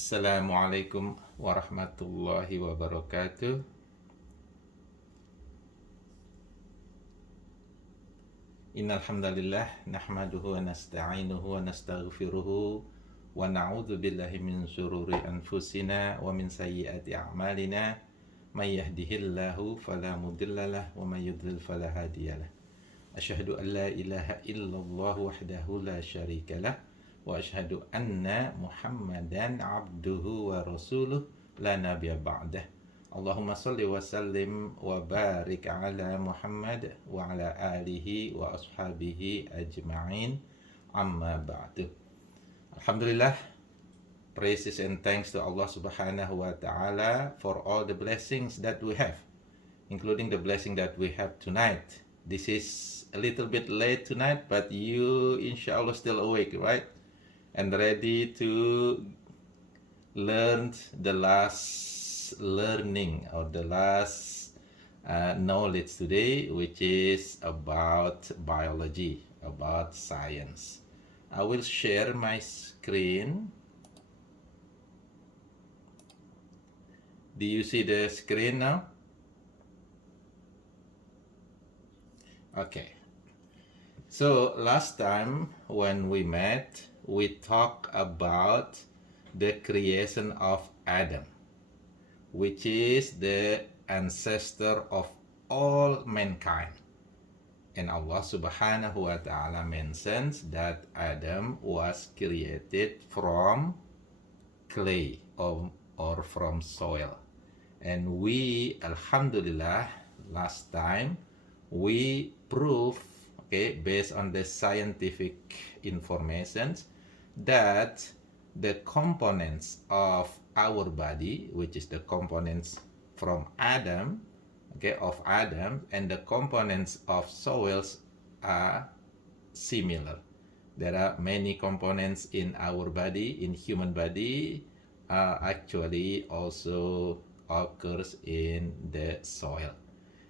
Assalamualaikum warahmatullahi wabarakatuh. Innal hamdalillah nahmaduhu wa nasta'inuhu wa nastaghfiruhu wa na'udzu billahi min syururi anfusina wa min sayyiati a'malina may yahdihillahu fala mudhillalah wa may yudlil fala hadiyalah. Asyhadu an la ilaha illallah wahdahu la syarikalah wa asyhadu anna Muhammadan abduhu wa rasuluh la nabiyya ba'dah. Allahumma salli wa sallim wa barik ala Muhammad wa ala alihi wa ashabihi ajma'in, amma ba'du. Alhamdulillah, praises and thanks to Allah subhanahu wa ta'ala for all the blessings that we have, including the blessing that we have tonight. This is a little bit late tonight, but you inshallah still awake, right? And ready to learn the last learning or the last knowledge today, which is about biology, about science. I will share my screen. Do you see the screen now? Okay. So last time when we met, we talked about the creation of Adam, which is the ancestor of all mankind. And Allah subhanahu wa ta'ala mentions that Adam was created from clay or from soil. And we, alhamdulillah, last time, we proved, okay, based on the scientific information, that the components of our body, which is the components from Adam, okay, of Adam, and the components of soils are similar. There are many components in our body, in human body, actually also occurs in the soil.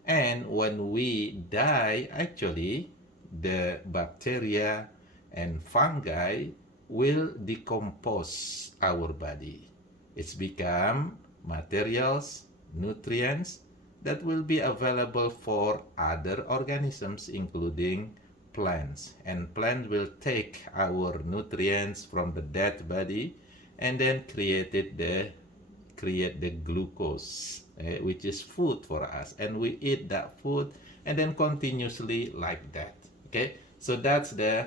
And when we die, actually, the bacteria and fungi will decompose our body. It's become materials, nutrients that will be available for other organisms, including plants. And plants will take our nutrients from the dead body and then create the glucose, which is food for us, and we eat that food and then continuously like that. Okay, so that's the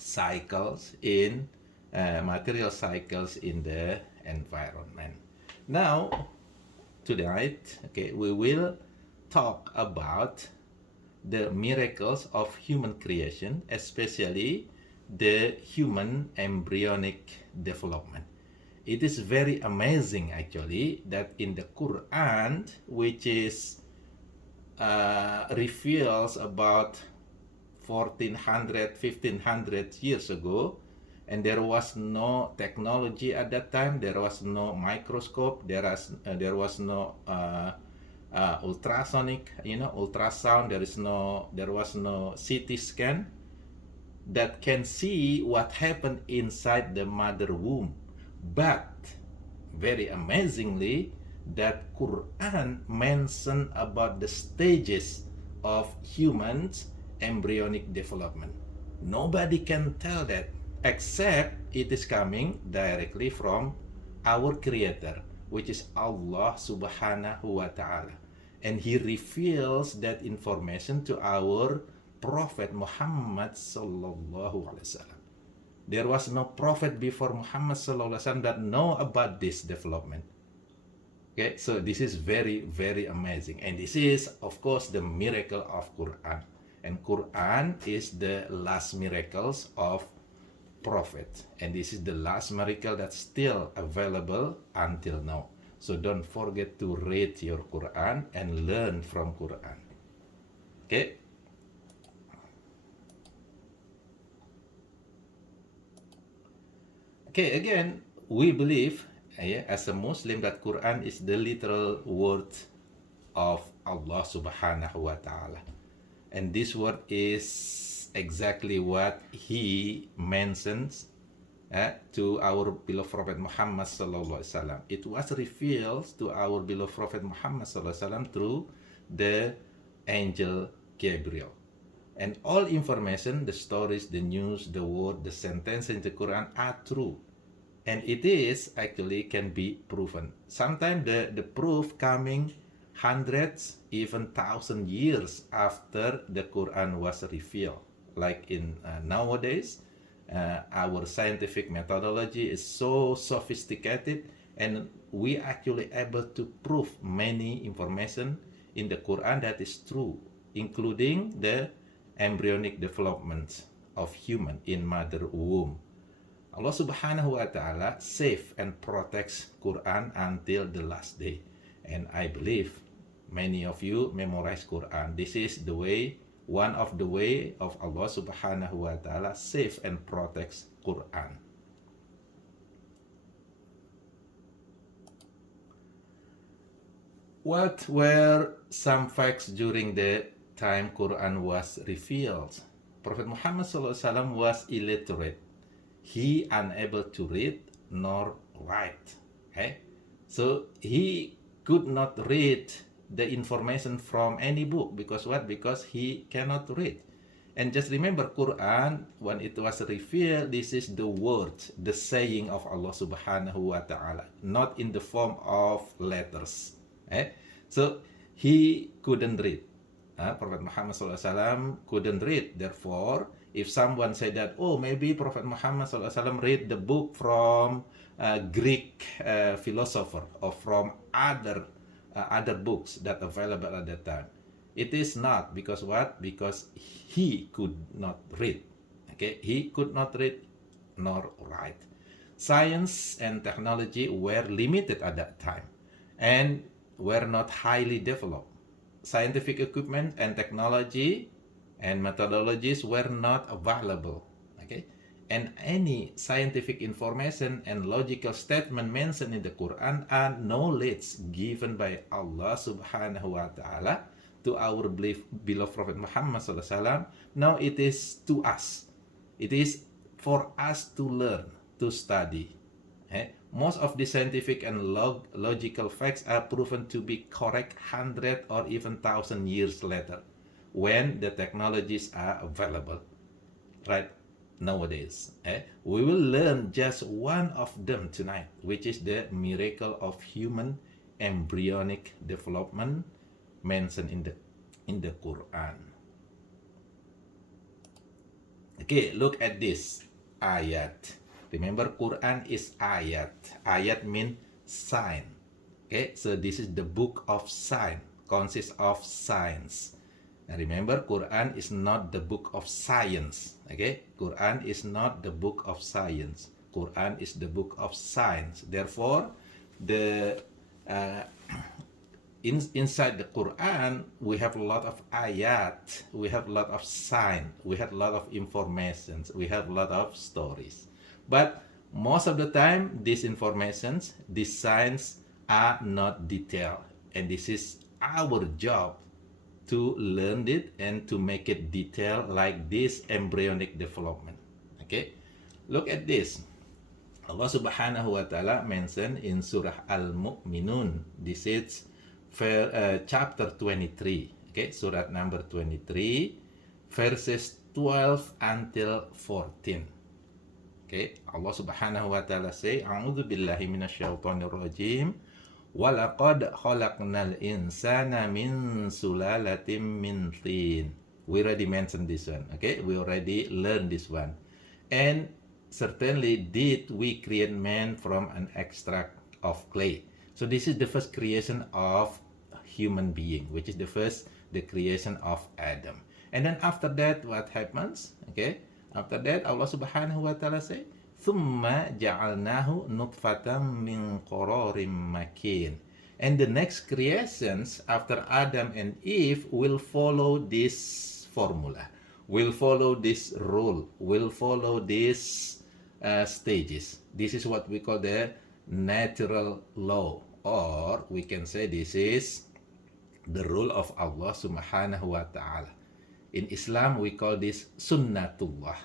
cycles in material cycles in the environment. Now tonight, okay, we will talk about the miracles of human creation, especially the human embryonic development. It is very amazing actually that in the Quran, which is reveals about 1400, 1500 years ago, and there was no technology at that time. There was no microscope. There was no ultrasonic, ultrasound. There was no CT scan that can see what happened inside the mother womb. But very amazingly, that Quran mentioned about the stages of humans embryonic development. Nobody can tell that except it is coming directly from our Creator, which is Allah subhanahu wa ta'ala. And He reveals that information to our Prophet Muhammad sallallahu alaihi wasallam. There was no prophet before Muhammad sallallahu alaihi wasallam that know about this development. Okay, so this is very, very amazing. And this is, of course, the miracle of Quran. And Quran is the last miracles of Prophet. And this is the last miracle that's still available until now. So don't forget to read your Quran and learn from Quran. Okay? Okay, again, we believe as a Muslim that Quran is the literal word of Allah subhanahu wa ta'ala. And this word is exactly what He mentions to our beloved Prophet Muhammad sallallahu alaihi wasallam. It was revealed to our beloved Prophet Muhammad sallallahu alaihi wasallam through the angel Gabriel. And all information, the stories, the news, the word, the sentence in the Quran are true. And it is actually can be proven. Sometimes the proof coming hundreds, even 1,000 years after the Quran was revealed. Like in nowadays, our scientific methodology is so sophisticated, and we actually able to prove many information in the Quran that is true, including the embryonic development of human in mother womb. Allah subhanahu wa ta'ala save and protects Quran until the last day. And I believe many of you memorize Quran. This is the way, one of the way of Allah subhanahu wa ta'ala save and protects Quran. What were some facts during the time Quran was revealed? Prophet Muhammad SAW was illiterate. He unable to read nor write. Okay? So he could not read the information from any book because what? Because he cannot read. And just remember, Quran, when it was revealed, this is the word, the saying of Allah subhanahu wa ta'ala, not in the form of letters. So he couldn't read. Prophet Muhammad SAW couldn't read. Therefore, if someone said that, oh, maybe Prophet Muhammad SAW read the book from Greek philosopher or from other books that available at that time, it is not. Because what? Because he could not read. Okay, he could not read nor write. Science and technology were limited at that time and were not highly developed. Scientific equipment and technology and methodologies were not available. Okay, and any scientific information and logical statement mentioned in the Quran are knowledge given by Allah subhanahu wa ta'ala to our beloved Prophet Muhammad sallallahu alaihi wasallam. Now it is to us. It is for us to learn, to study. Most of the scientific and logical facts are proven to be correct 100 or even 1,000 years later when the technologies are available. Right nowadays, we will learn just one of them tonight, which is the miracle of human embryonic development mentioned in the Quran. Okay, look at this ayat. Remember, Quran is ayat. Ayat means sign. Okay, so this is the book of sign, consists of science. And remember, Quran is not the book of science. Okay, Quran is not the book of science. Quran is the book of science. Therefore, the inside the Quran, we have a lot of ayat, we have a lot of sign, we have a lot of informations, we have a lot of stories. But most of the time, these informations, these signs are not detailed. And this is our job to learn it and to make it detailed like this embryonic development. Okay, look at this. Allah subhanahu wa ta'ala mentioned in Surah Al-Mu'minun. This is chapter 23. Okay, Surah number 23, verses 12 until 14. Okay, Allah subhanahu wa ta'ala say, A'udhu billahi minasyaitonir rajim. Walaqad khalaqnal insana min sulalatin min tin. We already mentioned this one. Okay, we already learned this one. And certainly did we create man from an extract of clay. So this is the first creation of human being, which is the creation of Adam. And then after that, what happens? Okay, after that, Allah subhanahu wa ta'ala say, Thumma ja'alnahu nutfatan min qararim makin. And the next creations after Adam and Eve will follow this formula, will follow this rule, will follow these stages. This is what we call the natural law, or we can say this is the rule of Allah subhanahu wa ta'ala. In Islam, we call this sunnatullah.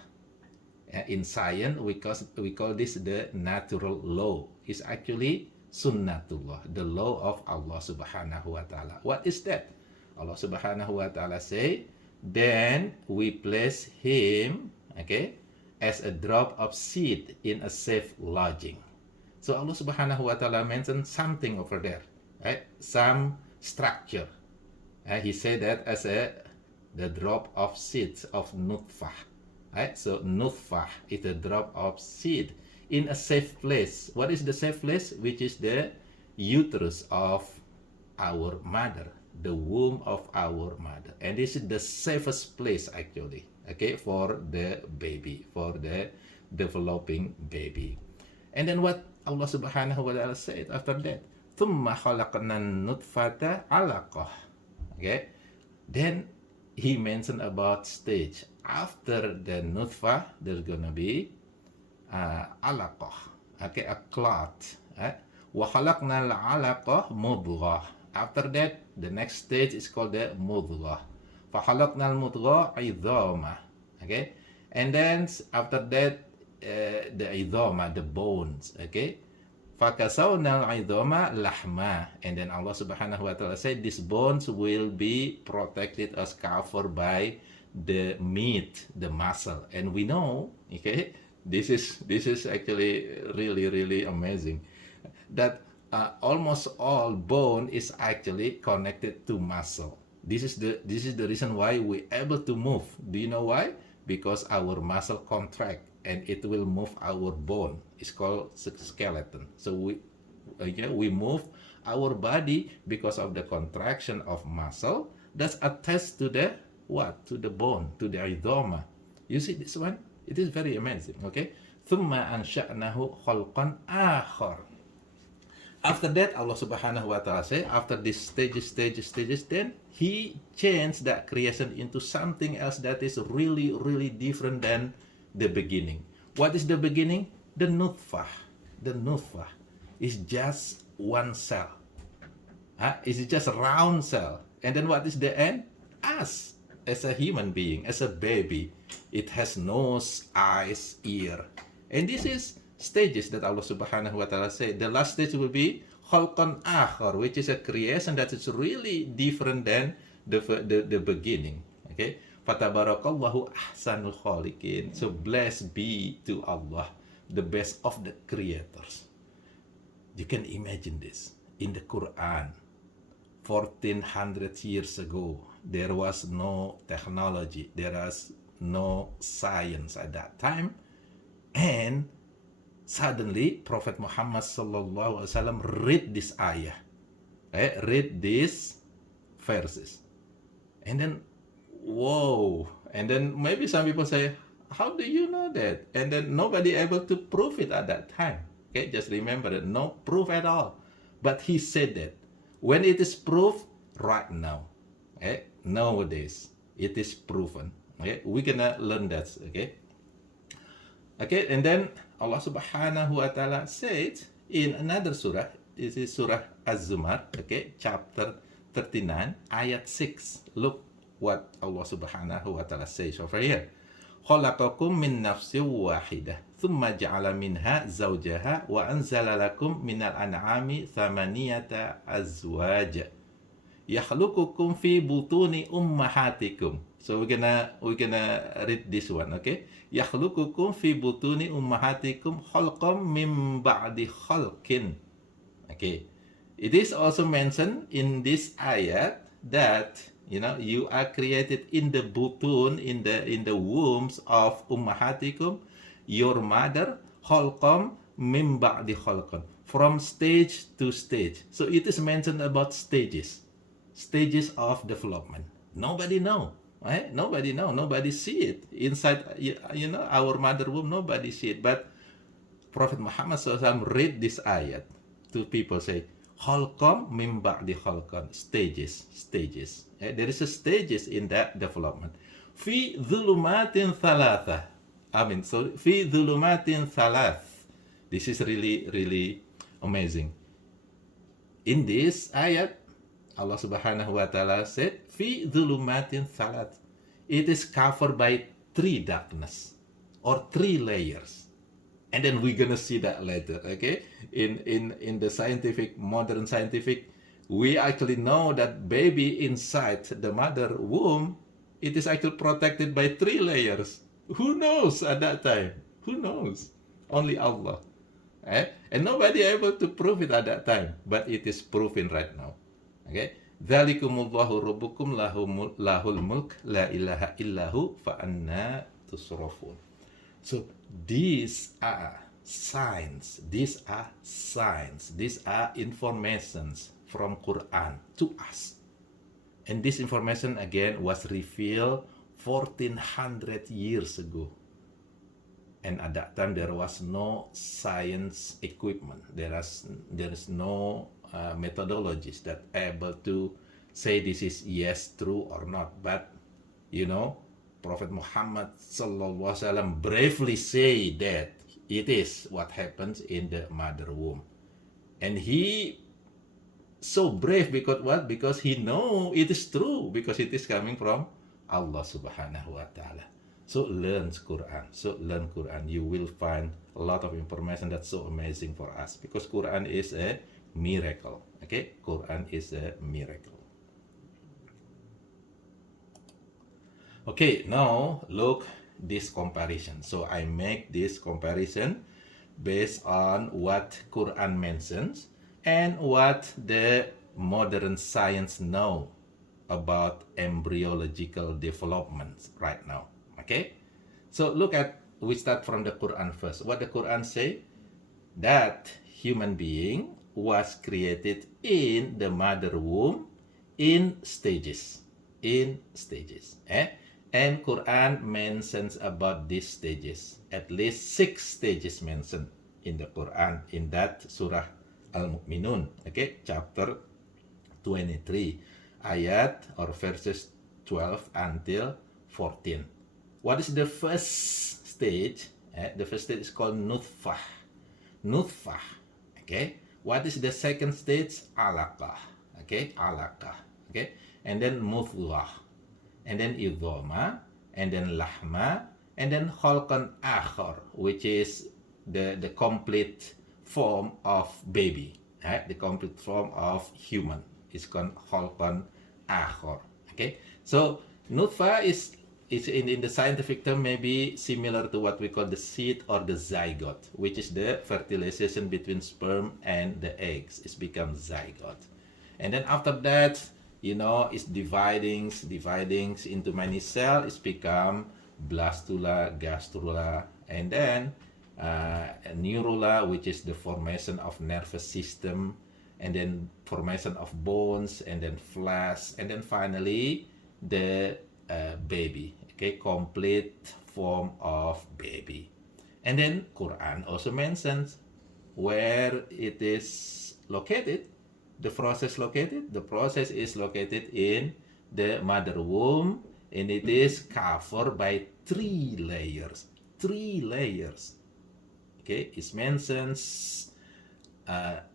In science, we call this the natural law. It's actually sunnatullah, the law of Allah subhanahu wa ta'ala. What is that? Allah subhanahu wa ta'ala say, then we place him, okay, as a drop of seed in a safe lodging. So Allah subhanahu wa ta'ala mentioned something over there, right? Some structure. He said that as the drop of seeds of nutfah. Right? So nutfah is a drop of seed in a safe place. What is the safe place? Which is the uterus of our mother, the womb of our mother. And this is the safest place actually, okay, for the baby, for the developing baby. And then what Allah subhanahu wa ta'ala said after that? ثُمَّ خَلَقْنَا النُّطْفَةَ عَلَقَةً. Okay, then he mentioned about stage. After the nutfah, there's gonna be alaqah, okay, a clot. وَخَلَقْنَا الْعَلَقَةَ مُضْغَةً. After that, the next stage is called the mudghah. فَخَلَقْنَا الْمُضْغَةَ عِظَامًا. Okay, and then after that, the idhama, the bones. Okay, فَكَسَوْنَا الْعِظَامَ لَحْمًا. And then Allah subhanahu wa ta'ala said these bones will be protected as covered by the meat, the muscle. And we know, okay, this is actually really amazing, that almost all bone is actually connected to muscle. This is the reason why we're able to move. Do you know why? Because our muscle contract and it will move our bone. It's called skeleton. So we move our body because of the contraction of muscle that's attached to the what? To the bone, to the idoma. You see this one? It is very amazing. Okay. ثُمَّ أَنْشَأْنَهُ خَلْقًا آخَرَ. After that, Allah subhanahu wa ta'ala say, after these stages, then he changed that creation into something else that is really different than the beginning. What is the beginning? The nutfah. The nutfah is just one cell. It's just a round cell. And then what is the end? Us, as a human being, as a baby. It has nose, eyes, ear. And this is stages that Allah subhanahu wa ta'ala said. The last stage will be khalqan akhar, which is a creation that is really different than the beginning. Okay? Fatabarakallahu ahsanul khaliqin. So blessed be to Allah, the best of the creators. You can imagine this. In the Quran, 1400 years ago, there was no technology, there was no science at that time, and suddenly Prophet Muhammad sallallahu alaihi wasallam read this ayah, read these verses, and then whoa, and then maybe some people say, how do you know that? And then nobody able to prove it at that time. Okay, just remember that no proof at all, but he said that when it is proved right now, nowadays it is proven. Okay, we're gonna learn that. Okay, and then Allah subhanahu wa ta'ala said in another surah, this is Surah Az-Zumar, okay, chapter 39, ayat 6. Look what Allah subhanahu wa ta'ala says over here. خَلَقَكُم مِّن نَفْسٍ وَاحِدَةٍ ثُمَّ جَعَلَ مِنْهَا زَوْجَهَا وَأَنزَلَ لَكُم مِّنَ الْأَنْعَامِ ثَمَانِيَةَ أَزْوَاجٍ يَخْلُقُكُم فِي بُطُونِ أُمَّهَاتِكُم. So we're gonna read this one, okay? يَخْلُقُكُم فِي بُطُونِ أُمَّهَاتِكُم خَلْقًا مِّن بَعْدِ خَلْقٍ. Okay. It is also mentioned in this ayat that you are created in the butun, in the wombs of ummahatikum, your mother, khalqam mim ba'di khalqan, from stage to stage. So it is mentioned about stages of development. Nobody know, right? Nobody see it inside our mother womb. Nobody see it, but Prophet Muhammad SAW read this ayat to people, say khalqam mim ba'di khalqan, stages. There is a stages in that development. Fi dhulumatin thalatha. So fi dhulumatin thalath. This is really amazing. In this ayat, Allah subhanahu wa ta'ala said, fi dhulumatin thalath. It is covered by 3 darkness. or 3 layers. And then we're gonna see that later, okay? In the scientific, modern scientific, we actually know that baby inside the mother womb, it is actually protected by 3 layers. Who knows at that time? Who knows? Only Allah. And nobody able to prove it at that time, but it is proven right now. Okay? Dzalikumullahu rabbukum lahul mulk la ilaha illahu fa anna tusrafun. So these are signs, these are informations from Quran to us. And this information again was revealed 1400 years ago. And at that time there was no science equipment. There is no methodologies that able to say this is yes true or not. But Prophet Muhammad sallallahu alaihi wasallam bravely say that it is what happens in the mother womb, and he so brave because what? Because he know it is true, because it is coming from Allah Subhanahu wa Taala. So learn Quran. You will find a lot of information that's so amazing for us, because Quran is a miracle. Okay, Quran is a miracle. Okay, now look this comparison. So I make this comparison based on what Quran mentions and what the modern science know about embryological developments right now. Okay, so we start from the Quran first. What the Quran say? That human being was created in the mother womb in stages. And Quran mentions about these stages. At least 6 stages mentioned in the Quran, in that Surah Al-Mu'minun, okay, chapter 23, ayat or verses 12 until 14. What is the first stage? The first stage is called Nutfah. Okay. What is the second stage? Alaqah. Okay, Alaqah. Okay, and then Mudghah, and then Idhoma, and then Lahma, and then Khalqan Akhar, which is the complete form of baby. The complete form of human is called Khalqan Akhar. Okay, so Nutfah is in the scientific term maybe similar to what we call the seed or the zygote, which is the fertilization between sperm and the eggs. It's become zygote. And then after that, it's dividing into many cells. It's become blastula, gastrula, and then neurula, which is the formation of nervous system, and then formation of bones, and then flesh, and then finally the baby. Okay, complete form of baby. And then Quran also mentions where it is located. The process is located in the mother womb, and it is covered by 3 layers. Okay, it mentions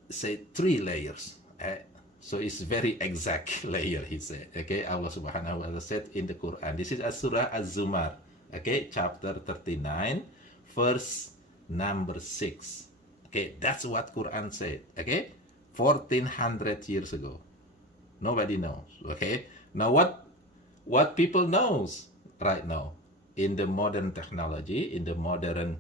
say 3 layers. So it's very exact layer, he said. Okay, Allah Subhanahu wa Ta'ala said in the Quran. This is Surah Az-Zumar. Okay, chapter 39, verse number 6. Okay, that's what Quran said. Okay, 1400 years ago. Nobody knows. Okay, now what people knows right now in the modern technology, in the modern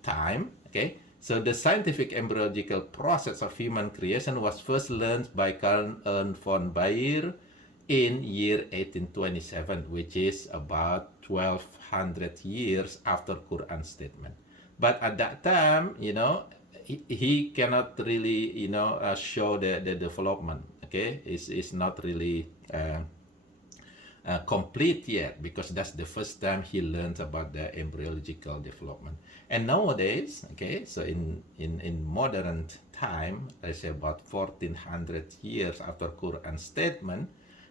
time. Okay, so the scientific embryological process of human creation was first learned by Carl Ernst von Baer in year 1827, which is about 1200 years after Quran statement. But at that time, he cannot really, show the development. Okay, it's not really complete yet, because that's the first time he learns about the embryological development. And nowadays, okay, so in modern time, I say about 1400 years after Quran statement,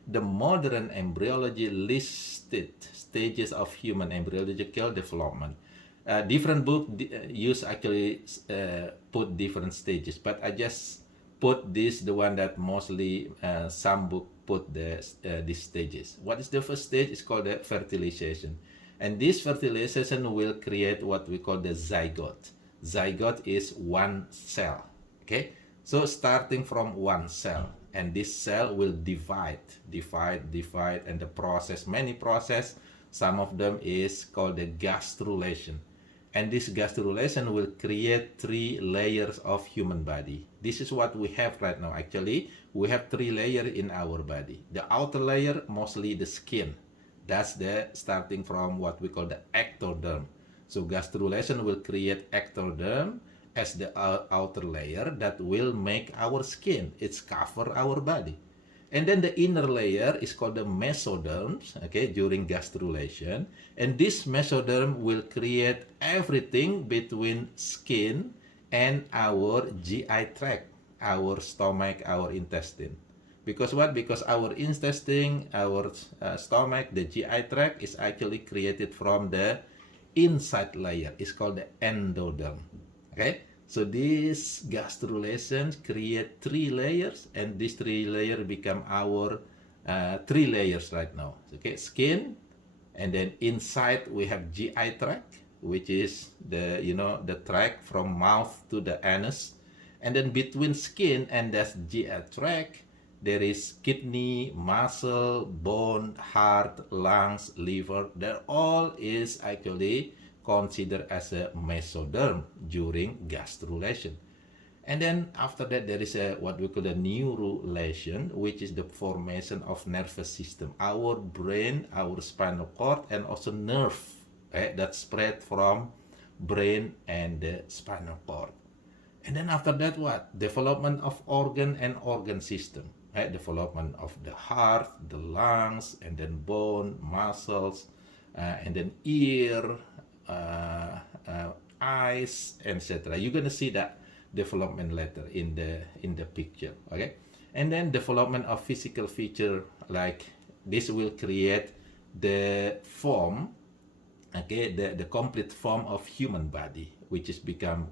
the modern embryology listed stages of human embryological development. Different book use actually put different stages, but I just put this, the one that mostly some book put these stages. What is the first stage? It's called the fertilization. And this fertilization will create what we call the zygote. Zygote is one cell. Okay, so starting from one cell, and this cell will divide, and the process, many process. Some of them is called the gastrulation. And this gastrulation will create 3 layers of human body. This is what we have right now. Actually, we have 3 layers in our body. The outer layer, mostly the skin. That's the starting from what we call the ectoderm. So gastrulation will create ectoderm as the outer layer that will make our skin. It's cover our body. And then the inner layer is called the mesoderms, okay, during gastrulation. And this mesoderm will create everything between skin and our GI tract, our stomach, our intestine. Because what? Because our intestine, our stomach, the GI tract is actually created from the inside layer. It's called the endoderm, okay? So these gastrulations create 3 layers, and these 3 layers become our 3 layers right now. Okay, skin, and then inside we have GI tract, which is the the tract from mouth to the anus, and then between skin and that GI tract there is kidney, muscle, bone, heart, lungs, liver. That all is actually considered as a mesoderm during gastrulation. And then after that there is a what we call the neurulation, which is the formation of nervous system, our brain, our spinal cord, and also nerve that spread from brain and the spinal cord. And then after that, what? Development of organ and organ system. Development of the heart, the lungs, and then bone, muscles, and then ear, eyes, etc. You're gonna see that development later in the picture. Okay, and then development of physical feature, like this will create the form, okay, the complete form of human body, which is become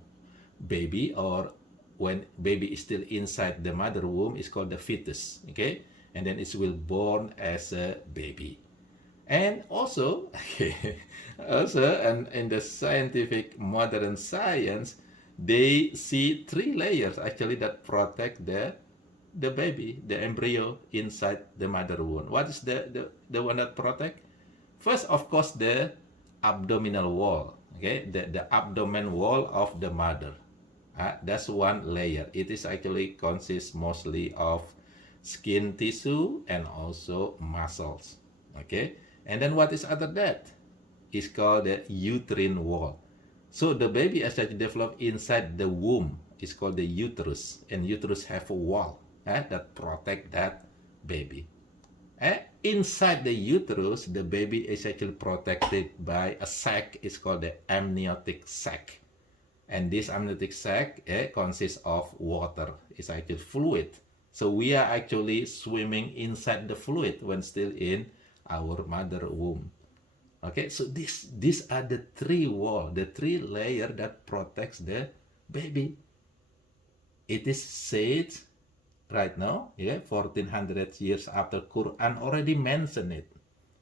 baby, or when baby is still inside the mother womb is called the fetus. Okay, and then it will born as a baby. And also, and in the scientific modern science, they see 3 layers actually that protect the baby, the embryo inside the mother womb. What is the one that protect? First, of course, the abdominal wall. Okay, the abdomen wall of the mother. That's one layer. It is actually consists mostly of skin tissue and also muscles. Okay. And then what is other that? It's called the uterine wall. So the baby as such develop inside the womb. It's called the uterus. And uterus have a wall that protect that baby. Inside the uterus, the baby is actually protected by a sac. It's called the amniotic sac. And this amniotic sac consists of water. It's actually fluid. So we are actually swimming inside the fluid when still in our mother womb. Okay, so these are the 3 wall, the 3 layer that protects the baby. It is said right now, 1400 years after Quran already mentioned it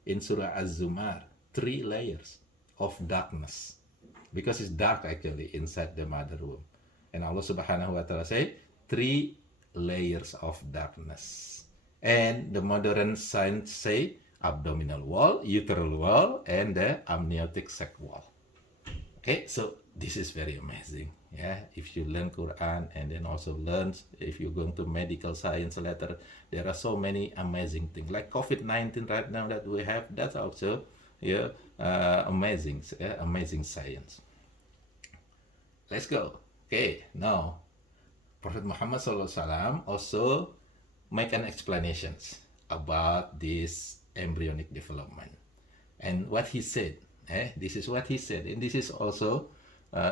in Surah Az-Zumar, 3 layers of darkness, because it's dark actually inside the mother womb. And Allah Subhanahu wa Ta'ala say 3 layers of darkness. And the modern science say abdominal wall, uterine wall, and the amniotic sac wall. Okay, so this is very amazing. If you learn Quran and then also learn, if you're going to medical science later, there are so many amazing things. Like COVID-19 right now that we have, that's also amazing, amazing science. Let's go. Okay, now Prophet Muhammad SAW also make an explanations about this embryonic development. And what he said, this is what he said, and this is also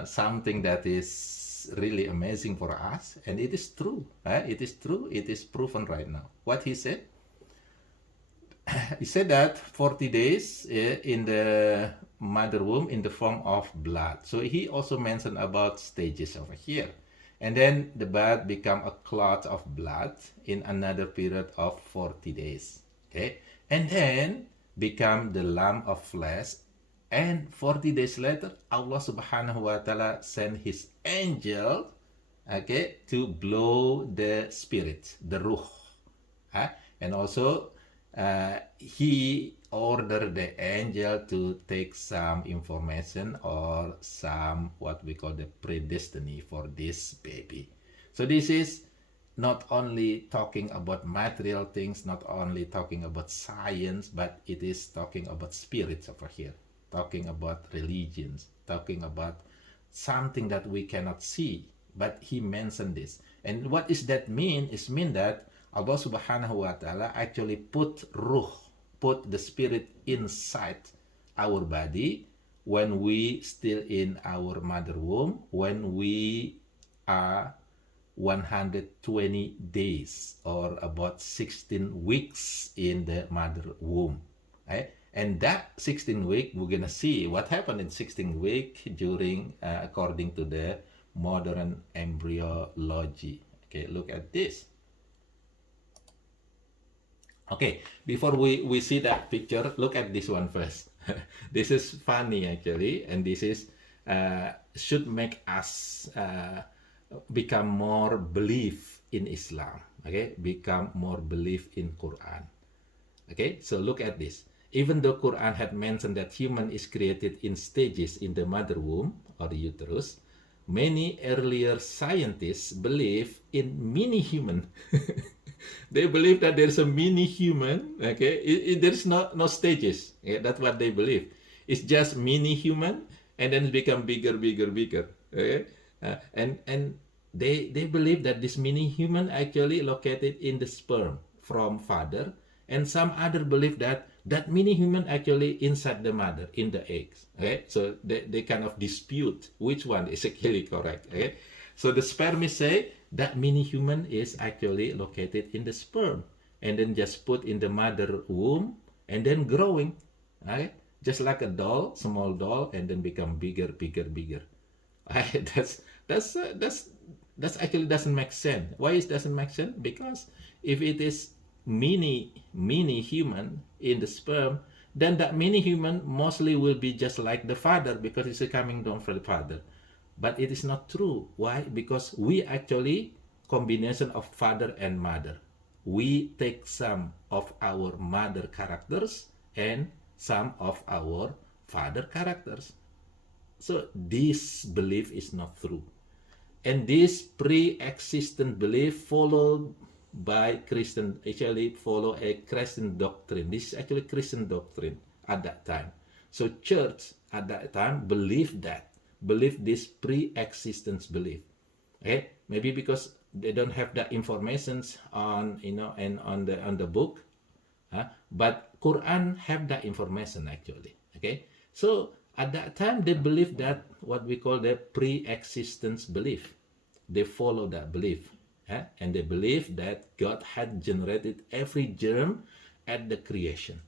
something that is really amazing for us, and it is true. It is true. It is proven right now. What he said? He said that 40 days in the mother womb in the form of blood. So he also mentioned about stages over here. And then the blood become a clot of blood in another period of 40 days. Okay. And then become the lump of flesh And 40 days later, Allah subhanahu wa ta'ala sent his angel, okay, to blow the spirit, the ruh. Huh? And also, he ordered the angel to take some information or some what we call the predestiny for this baby. So this is not only talking about material things, not only talking about science, but it is talking about spirits over here, talking about religions, talking about something that we cannot see. But he mentioned this. And what is that mean? Is mean that Allah subhanahu wa ta'ala actually put ruh, put the spirit inside our body when we still in our mother womb, when we are 120 days or about 16 weeks in the mother womb. Right? And that 16 week, we're gonna see what happened in 16 week during, according to the modern embryology. Okay, look at this. Okay, before we see that picture, look at this one first. This is funny actually, and this is should make us become more belief in Islam. Okay, become more belief in Quran. Okay, so look at this. Even though Quran had mentioned that human is created in stages in the mother womb or the uterus, many earlier scientists believe in mini human. They believe that there's a mini human. Okay, there's no stages. Yeah, that's what they believe. It's just mini human, and then it become bigger, bigger, bigger. Okay, and they believe that this mini human actually located in the sperm from father, and some other believe that that mini human actually inside the mother in the eggs. Okay, so they kind of dispute which one is actually correct. Okay, so the spermists say that mini human is actually located in the sperm and then just put in the mother womb and then growing, right? Just like a doll, small doll, and then become bigger, bigger, bigger. Right? That's actually doesn't make sense. Why it doesn't make sense? Because if it is mini human in the sperm, then that mini human mostly will be just like the father because it's coming down from the father. But it is not true. Why? Because we actually combination of father and mother. We take some of our mother characters and some of our father characters. So this belief is not true. And this pre-existent belief followed by Christian, actually follow a Christian doctrine. This is actually Christian doctrine at that time. So church at that time believed this pre-existence belief. Okay, maybe because they don't have the information on and on the book, but Quran have that information actually. Okay, so at that time they believe that what we call the pre-existence belief. They follow that belief, and they believe that God had generated every germ at the creation,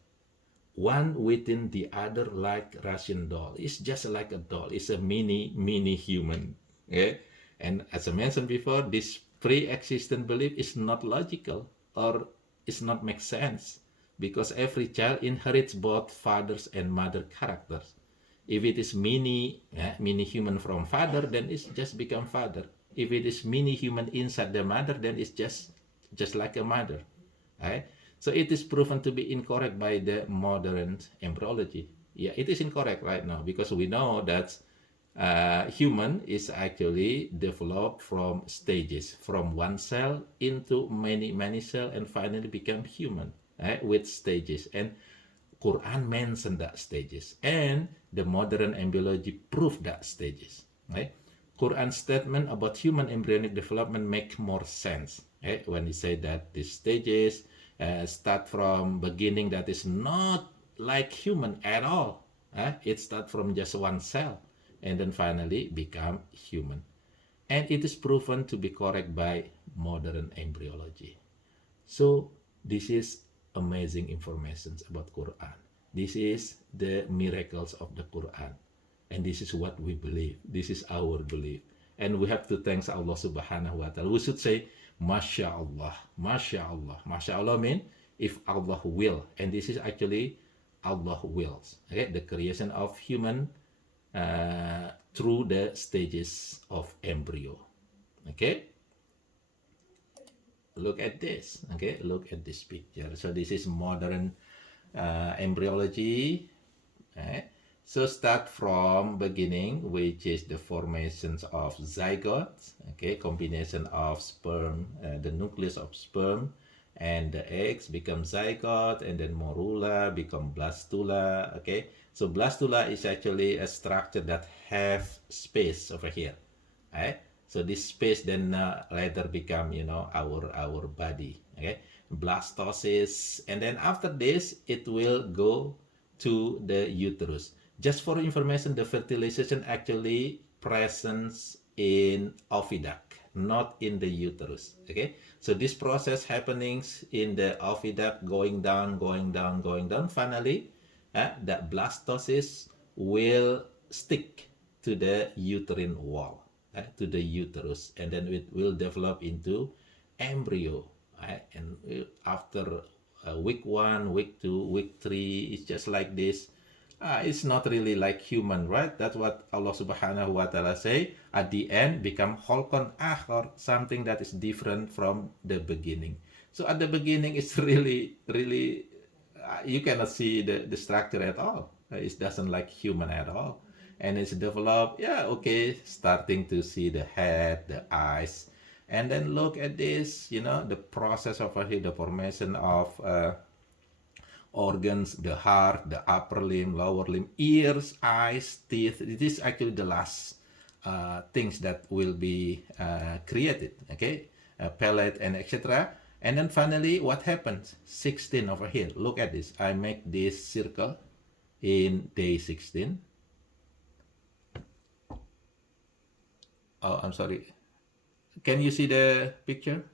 one within the other, like Russian doll. It's just like a doll. It's a mini human. Okay? And as I mentioned before, this pre-existent belief is not logical or is not make sense because every child inherits both fathers and mother characters. If it is mini human from father, then it's just become father. If it is mini human inside the mother, then it's just like a mother. Right? So it is proven to be incorrect by the modern embryology. Yeah, it is incorrect right now because we know that human is actually developed from stages, from one cell into many cells, and finally become human, right? With stages. And Quran mentioned that stages, and the modern embryology proved that stages, right? Quran statement about human embryonic development make more sense, right? When he say that these stages start from beginning that is not like human at all. It start from just one cell and then finally become human. And it is proven to be correct by modern embryology. So this is amazing information about Quran. This is the miracles of the Quran. And this is what we believe. This is our belief. And we have to thank Allah subhanahu wa ta'ala. We should say, Masya Allah, Masya Allah. Masya Allah means if Allah will. And this is actually Allah wills. Okay, the creation of human through the stages of embryo. Okay, look at this. Okay, look at this picture. So this is modern embryology. Right? So start from beginning, which is the formations of zygotes, okay, combination of sperm, the nucleus of sperm, and the eggs become zygote, and then morula become blastula, okay. So blastula is actually a structure that have space over here, right? So this space then later become, our body, okay. Blastosis, and then after this, it will go to the uterus. Just for information, the fertilization actually presents in oviduct, not in the uterus. Okay, so this process happenings in the oviduct, going down, going down, going down. Finally, the blastosis will stick to the uterine wall, to the uterus, and then it will develop into embryo. And after week 1, week 2, week 3, it's just like this. It's not really like human, right? That's what Allah Subhanahu wa Ta'ala say. At the end, become holkon akhor, something that is different from the beginning. So at the beginning, it's really, you cannot see the structure at all. It doesn't like human at all. And it's developed, yeah, okay, starting to see the head, the eyes. And then look at this, the process of the formation of organs, the heart, the upper limb, lower limb, ears, eyes, teeth. It is actually the last things that will be created, okay? Palate and etc. And then finally, what happens? 16 over here. Look at this. I make this circle in day 16. Oh, I'm sorry. Can you see the picture?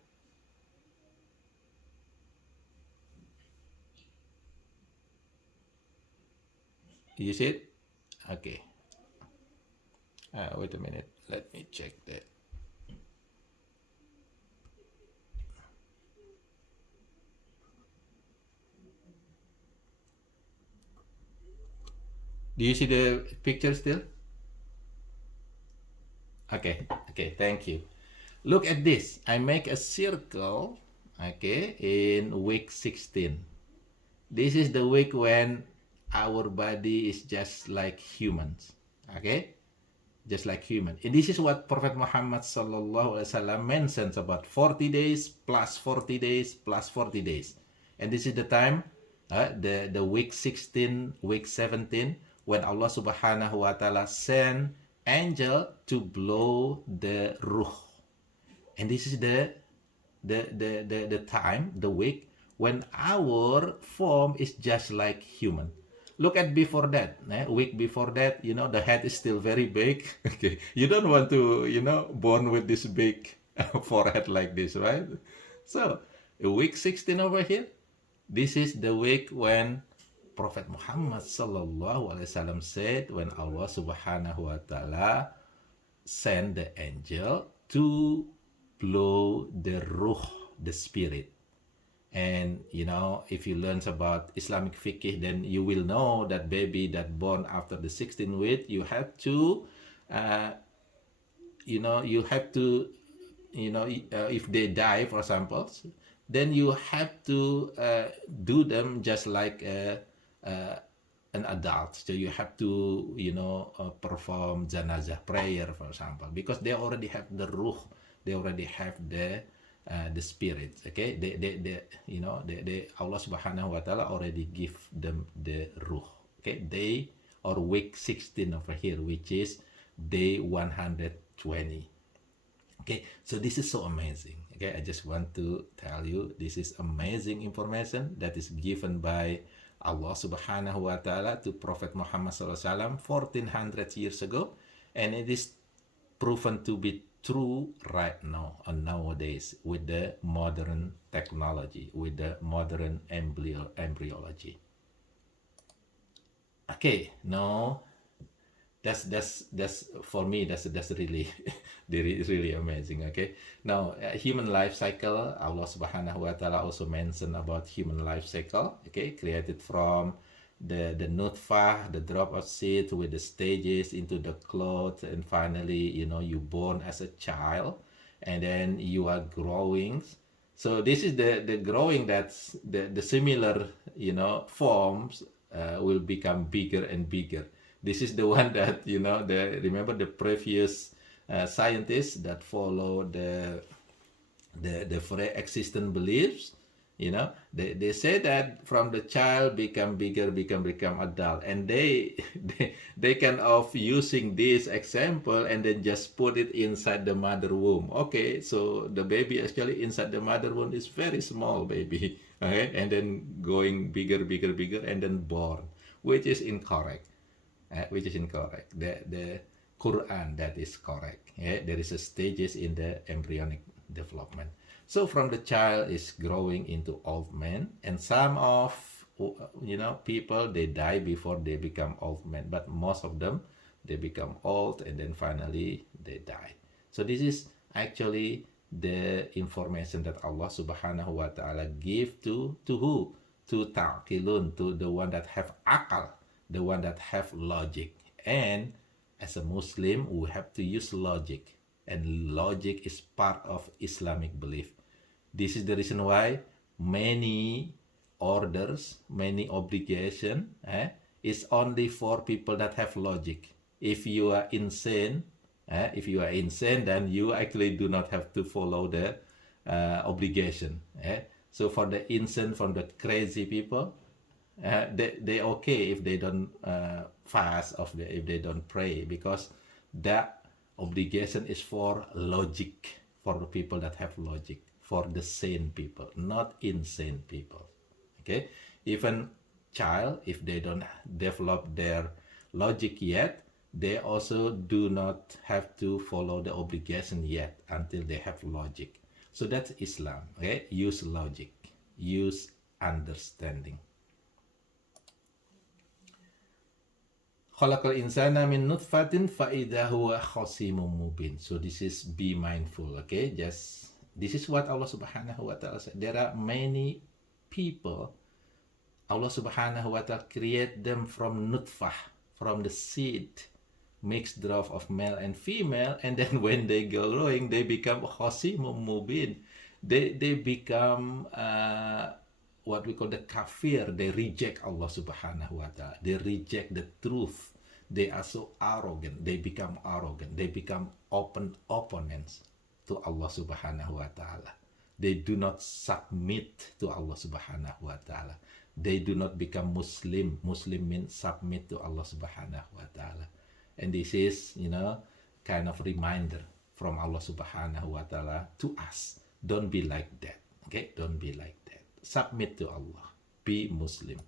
You see it? Okay. Wait a minute. Let me check that. Do you see the picture still? Okay, thank you. Look at this. I make a circle, okay, in week 16. This is the week when our body is just like humans, okay? Just like human. And this is what Prophet Muhammad sallallahu alaihi wasallam mentions about 40 days plus 40 days plus 40 days. And this is the time, the week 16, week 17, when Allah subhanahu wa ta'ala sent angel to blow the ruh. And this is the time, the week, when our form is just like human. Look at before that, week before that, the head is still very big. Okay, you don't want to, born with this big forehead like this, right? So, week 16 over here, this is the week when Prophet Muhammad sallallahu alaihi wasallam said, when Allah subhanahu wa ta'ala sent the angel to blow the ruh, the spirit. And if you learn about Islamic fiqh, then you will know that baby that born after the 16th week, you have to if they die, for example, then you have to do them just like an adult. So you have to perform janazah prayer, for example, because they already have the ruh, they already have the spirit. Okay, Allah subhanahu wa ta'ala already give them the ruh. Okay, day or week 16 over here, which is day 120. Okay, so this is so amazing. Okay, I just want to tell you, this is amazing information that is given by Allah subhanahu wa ta'ala to Prophet Muhammad sallallahu alaihi wasallam 1400 years ago, and it is proven to be true right now and nowadays with the modern technology, with the modern embryology. Okay, now that's for me, that's really really amazing. Okay, now human life cycle, Allah subhanahu wa ta'ala also mentioned about human life cycle, okay, created from the nutfah, the drop of seed with the stages into the cloth, and finally, you born as a child, and then you are growing. So this is the growing, that's the similar, forms will become bigger and bigger. This is the one that, remember the previous scientists that follow the pre-existent beliefs, they say that from the child become bigger, become adult, and they kind of using this example and then just put it inside the mother womb. Okay, so the baby actually inside the mother womb is very small baby, okay, and then going bigger, and then born, which is incorrect. The Quran, that is correct. There is a stages in the embryonic development. So from the child is growing into old man, and some of people, they die before they become old men, but most of them, they become old and then finally they die. So this is actually the information that Allah Subhanahu wa Ta'ala give to who? To Ta'qilun, to the one that have akal, the one that have logic. And as a Muslim, we have to use logic, and logic is part of Islamic belief. This is the reason why many orders, many obligation, is only for people that have logic. If you are insane, then you actually do not have to follow the obligation. So for the insane, from the crazy people, they okay if they don't fast, or if they don't pray, because that obligation is for logic, for the people that have logic, for the sane people, not insane people. Okay, even child, if they don't develop their logic yet, they also do not have to follow the obligation yet until they have logic. So that's Islam. Okay, use logic, use understanding. Khalaqal insana min nutfatin fa idza huwa khasimun mubin. So this is be mindful, okay? Just this is what Allah Subhanahu wa Ta'ala said. There are many people, Allah Subhanahu wa Ta'ala create them from nutfah, from the seed, mixed drop of male and female, and then when they go growing, they become khasimun mubin. They become what we call the kafir. They reject Allah Subhanahu wa Ta'ala. They reject the truth. They are so arrogant. They become arrogant. They become open opponents to Allah Subhanahu wa Ta'ala. They do not submit to Allah Subhanahu wa Ta'ala. They do not become Muslim. Muslim means submit to Allah Subhanahu wa Ta'ala. And this is, kind of reminder from Allah Subhanahu wa Ta'ala to us. Don't be like that. Okay? Don't be like that. Submit to Allah. Be Muslim.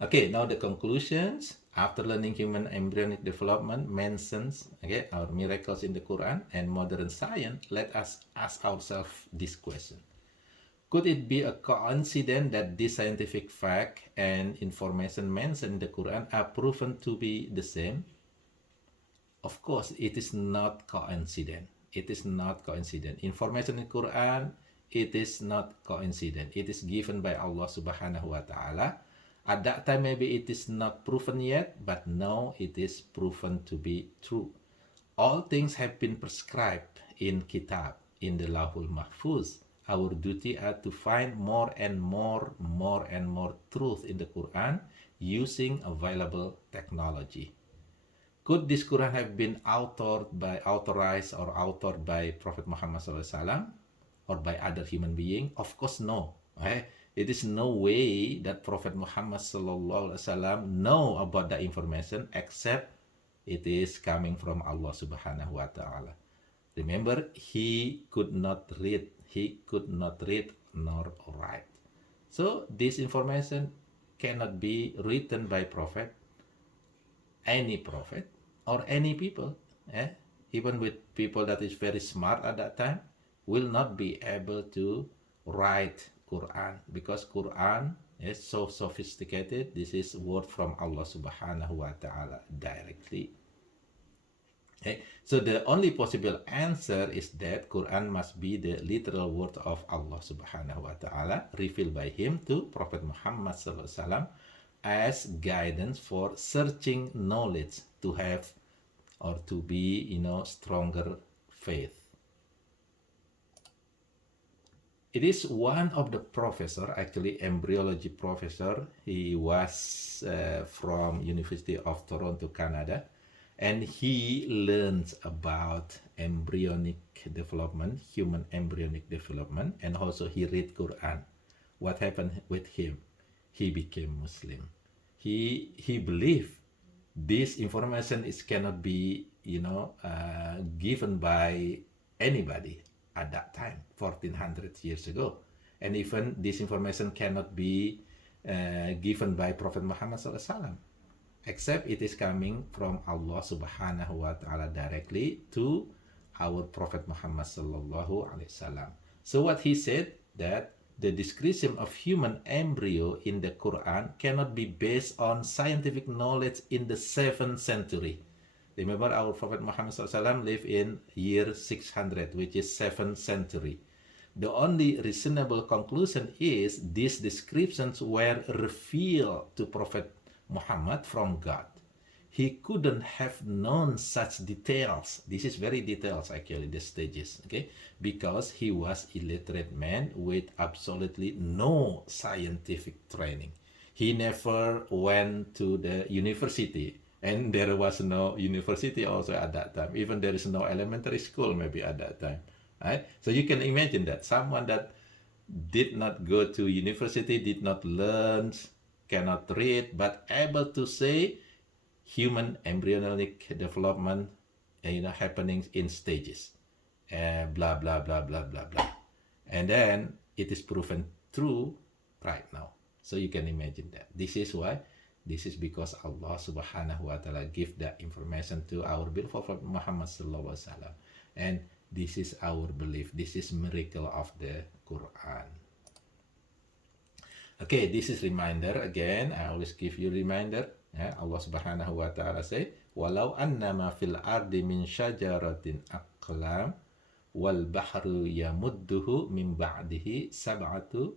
Okay, now the conclusions. After learning human embryonic development mentions, our miracles in the Quran and modern science, let us ask ourselves this question. Could it be a coincidence that this scientific fact and information mentioned in the Quran are proven to be the same? Of course, it is not coincidence. It is not coincidence. Information in the Quran, it is not coincidence. It is given by Allah Subhanahu wa Ta'ala. At that time, maybe it is not proven yet, but now it is proven to be true. All things have been prescribed in Kitab, in the Lahul Mahfuz. Our duty are to find more and more truth in the Quran using available technology. Could this Quran have been authorized by Prophet Muhammad SAW or by other human being? Of course, no. It is no way that Prophet Muhammad SAW know about the information except it is coming from Allah Subhanahu wa Ta'ala. Remember, he could not read nor write. So this information cannot be written by any prophet or any people. Even with people that is very smart at that time will not be able to write Quran, because Quran is so sophisticated. This is word from Allah Subhanahu wa Ta'ala directly. Okay? So the only possible answer is that Quran must be the literal word of Allah subhanahu wa ta'ala revealed by him to Prophet Muhammad sallallahu alaihi wasallam as guidance for searching knowledge to have or to be, stronger faith. It is one of the professor, actually embryology professor. He was from University of Toronto, Canada, and he learns about embryonic development, human embryonic development, and also he read Quran. What happened with him? He became Muslim. He believed this information is cannot be given by anybody at that time 1400 years ago, and even this information cannot be given by Prophet Muhammad SAW, except it is coming from Allah subhanahu wa ta'ala directly to our Prophet Muhammad sallallahu alaihi wasallam. So what he said, that the description of human embryo in the Quran cannot be based on scientific knowledge in the 7th century. Remember, our Prophet Muhammad SAW lived in year 600, which is 7th century. The only reasonable conclusion is these descriptions were revealed to Prophet Muhammad from God. He couldn't have known such details. This is very details actually, the stages, okay? Because he was illiterate man with absolutely no scientific training. He never went to the university, and there was no university also at that time. Even there is no elementary school maybe at that time, right? So you can imagine that someone that did not go to university, did not learn, cannot read, but able to say human embryonic development, happening in stages, blah blah blah blah blah blah, and then it is proven true right now. So you can imagine that. This is why. This is because Allah subhanahu wa ta'ala give that information to our beautiful Prophet Muhammad sallallahu alaihi wasallam, and this is our belief. This is miracle of the Quran. Okay, this is reminder again. I always give you reminder. Allah subhanahu wa ta'ala say, walau annama fil ardi min syajaratin aqlam wal bahru yamudduhu min ba'dihi sab'atu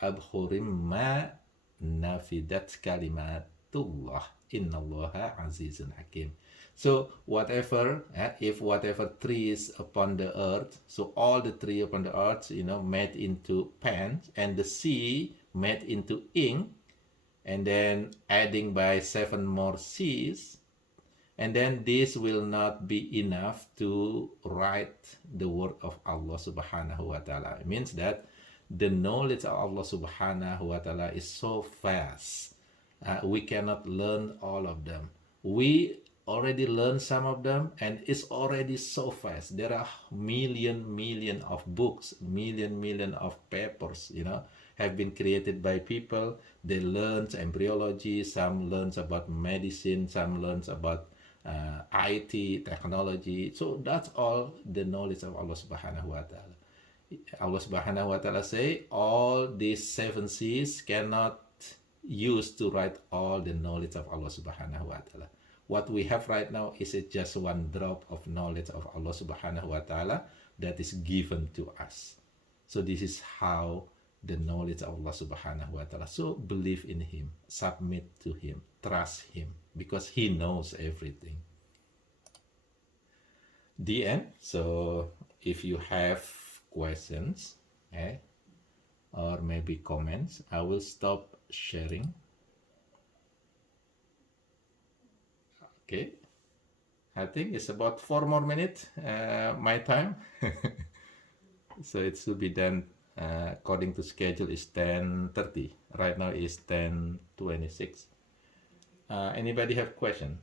abhurim ma nafidat kalimatullah innallaha azizun hakim. So whatever, if whatever trees upon the earth, so all the tree upon the earth, made into pans, and the sea made into ink, and then adding by 7 more seas, and then this will not be enough to write the word of Allah subhanahu wa ta'ala. It means that the knowledge of Allah subhanahu wa ta'ala is so vast. We cannot learn all of them. We already learned some of them, and it's already so fast. There are million of books, million of papers, have been created by people. They learn embryology, some learns about medicine, some learns about IT, technology. So that's all the knowledge of Allah subhanahu wa ta'ala. Allah subhanahu wa ta'ala say, all these 7 seas cannot use to write all the knowledge of Allah subhanahu wa ta'ala. What we have right now is just one drop of knowledge of Allah subhanahu wa ta'ala that is given to us. So this is how the knowledge of Allah subhanahu wa ta'ala. So believe in him, submit to him, trust him, because he knows everything. The end. So if you have questions, or maybe comments, I will stop sharing. Okay, I think it's about 4 more minutes, my time. So it should be done according to schedule is 10:30. Right now is 10:26. Anybody have question?